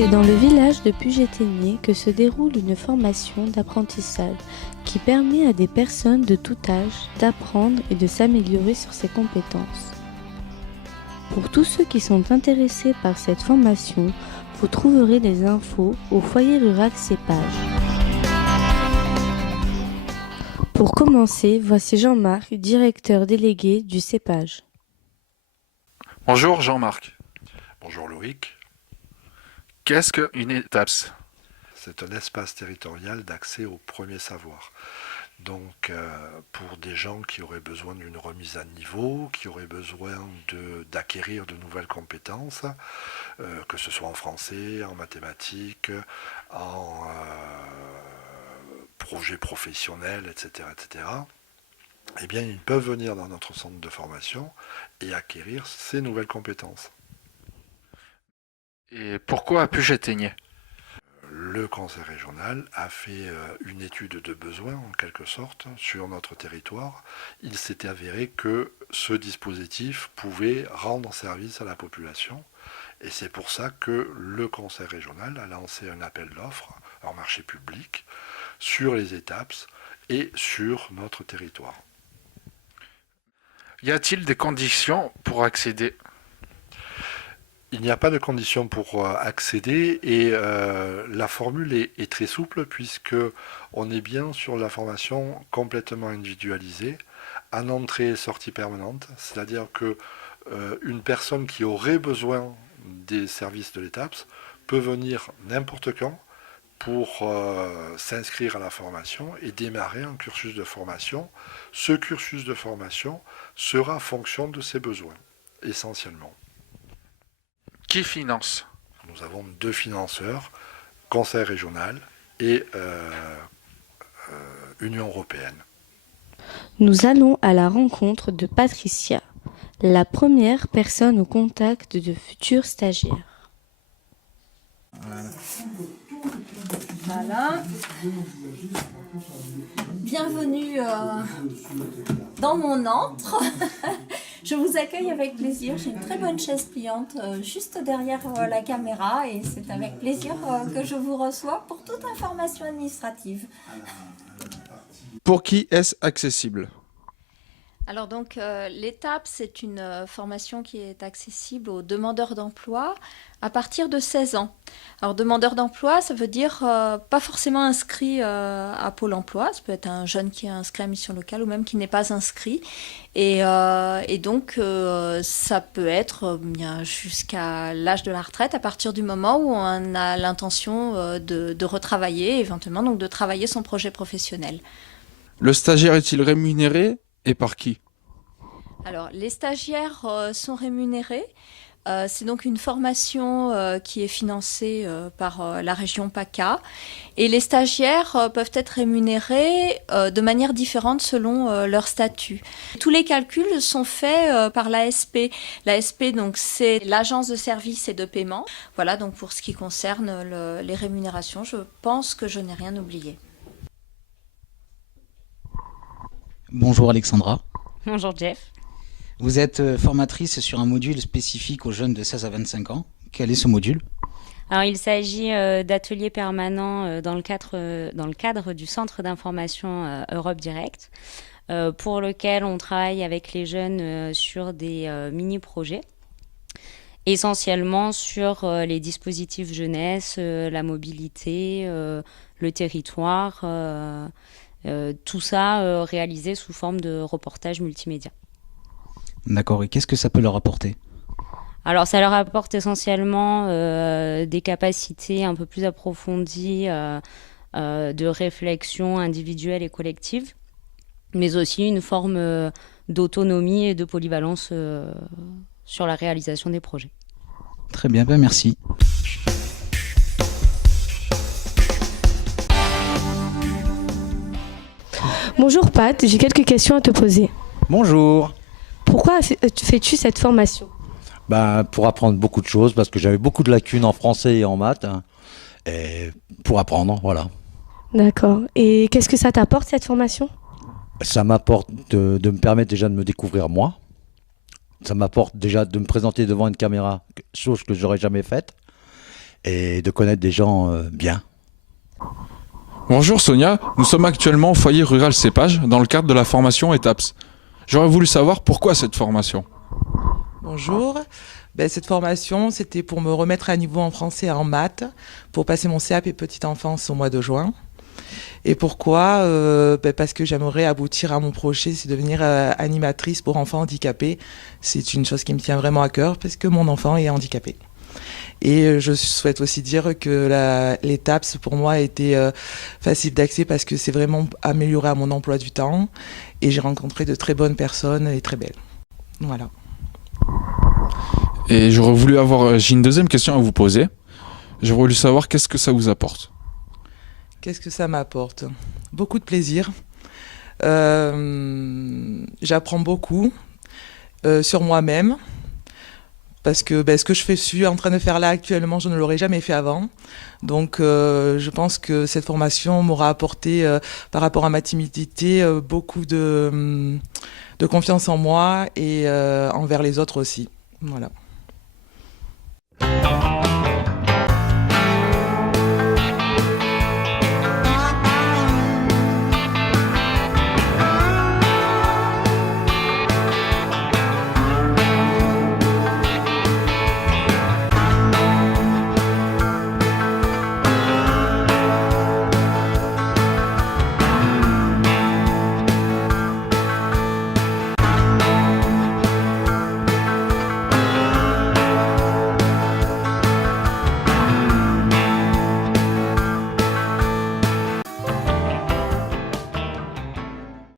C'est dans le village de Puget-Théniers que se déroule une formation d'apprentissage qui permet à des personnes de tout âge d'apprendre et de s'améliorer sur ses compétences. Pour tous ceux qui sont intéressés par cette formation, vous trouverez des infos au foyer rural Cépage. Pour commencer, voici Jean-Marc, directeur délégué du Cépage. Bonjour Jean-Marc. Bonjour Loïc. Qu'est-ce qu'une ETAPS? C'est un espace territorial d'accès au premier savoir. Donc pour des gens qui auraient besoin d'une remise à niveau, qui auraient besoin d'acquérir de nouvelles compétences, que ce soit en français, en mathématiques, en projets professionnels, etc., etc., eh bien ils peuvent venir dans notre centre de formation et acquérir ces nouvelles compétences. Et pourquoi à Puget-Théniers? Le conseil régional a fait une étude de besoin, en quelque sorte, sur notre territoire. Il s'était avéré que ce dispositif pouvait rendre service à la population. Et c'est pour ça que le conseil régional a lancé un appel d'offres en marché public sur les ETAPS et sur notre territoire. Y a-t-il des conditions pour accéder? Il n'y a pas de conditions pour accéder et la formule est très souple puisque on est bien sur la formation complètement individualisée, en entrée et sortie permanente, c'est-à-dire que une personne qui aurait besoin des services de l'ETAPS peut venir n'importe quand pour s'inscrire à la formation et démarrer un cursus de formation. Ce cursus de formation sera en fonction de ses besoins, essentiellement. Qui finance? Nous avons deux financeurs, Conseil régional et Union européenne. Nous allons à la rencontre de Patricia, la première personne au contact de futurs stagiaires. Voilà. Bienvenue dans mon antre. Je vous accueille avec plaisir. J'ai une très bonne chaise pliante juste derrière la caméra et c'est avec plaisir que je vous reçois pour toute information administrative. Pour qui est-ce accessible? Alors donc l'étape, c'est une formation qui est accessible aux demandeurs d'emploi à partir de 16 ans. Alors demandeur d'emploi, ça veut dire pas forcément inscrit à Pôle emploi, ça peut être un jeune qui est inscrit à mission locale ou même qui n'est pas inscrit. Et donc ça peut être bien jusqu'à l'âge de la retraite à partir du moment où on a l'intention de retravailler, éventuellement donc de travailler son projet professionnel. Le stagiaire est-il rémunéré et par qui? Alors, les stagiaires sont rémunérés. C'est donc une formation qui est financée par la région PACA. Et les stagiaires peuvent être rémunérés de manière différente selon leur statut. Tous les calculs sont faits par l'ASP. L'ASP, donc, c'est l'agence de services et de paiement. Voilà, donc pour ce qui concerne les rémunérations, je pense que je n'ai rien oublié. Bonjour Alexandra. Bonjour Jeff. Vous êtes formatrice sur un module spécifique aux jeunes de 16 à 25 ans. Quel est ce module? Alors il s'agit d'ateliers permanents dans le cadre du centre d'information Europe Direct, pour lequel on travaille avec les jeunes sur des mini-projets, essentiellement sur les dispositifs jeunesse, la mobilité, le territoire, tout ça réalisé sous forme de reportage multimédia. D'accord, et qu'est-ce que ça peut leur apporter? Alors ça leur apporte essentiellement des capacités un peu plus approfondies de réflexion individuelle et collective, mais aussi une forme d'autonomie et de polyvalence sur la réalisation des projets. Très bien, ben merci. Bonjour Pat, j'ai quelques questions à te poser. Bonjour. Pourquoi fais-tu cette formation? Pour apprendre beaucoup de choses, parce que j'avais beaucoup de lacunes en français et en maths. Et pour apprendre, voilà. D'accord. Et qu'est-ce que ça t'apporte cette formation? Ça m'apporte de me permettre déjà de me découvrir moi. Ça m'apporte déjà de me présenter devant une caméra, chose que j'aurais jamais faite. et de connaître des gens bien. Bonjour Sonia, nous sommes actuellement au foyer rural Cépage dans le cadre de la formation ETAPS. J'aurais voulu savoir pourquoi cette formation. Bonjour. Cette formation, c'était pour me remettre à niveau en français et en maths, pour passer mon CAP et petite enfance au mois de juin. Et pourquoi Parce que j'aimerais aboutir à mon projet, c'est devenir animatrice pour enfants handicapés. C'est une chose qui me tient vraiment à cœur parce que mon enfant est handicapé. Et je souhaite aussi dire que l'étape, pour moi, a été facile d'accès parce que c'est vraiment amélioré à mon emploi du temps. Et j'ai rencontré de très bonnes personnes et très belles. Voilà. Et j'ai une deuxième question à vous poser. J'aurais voulu savoir qu'est-ce que ça vous apporte. Qu'est-ce que ça m'apporte? Beaucoup de plaisir. J'apprends beaucoup sur moi-même. Parce que ce que je suis en train de faire là actuellement, je ne l'aurais jamais fait avant. Donc je pense que cette formation m'aura apporté, par rapport à ma timidité, beaucoup de confiance en moi et envers les autres aussi. Voilà.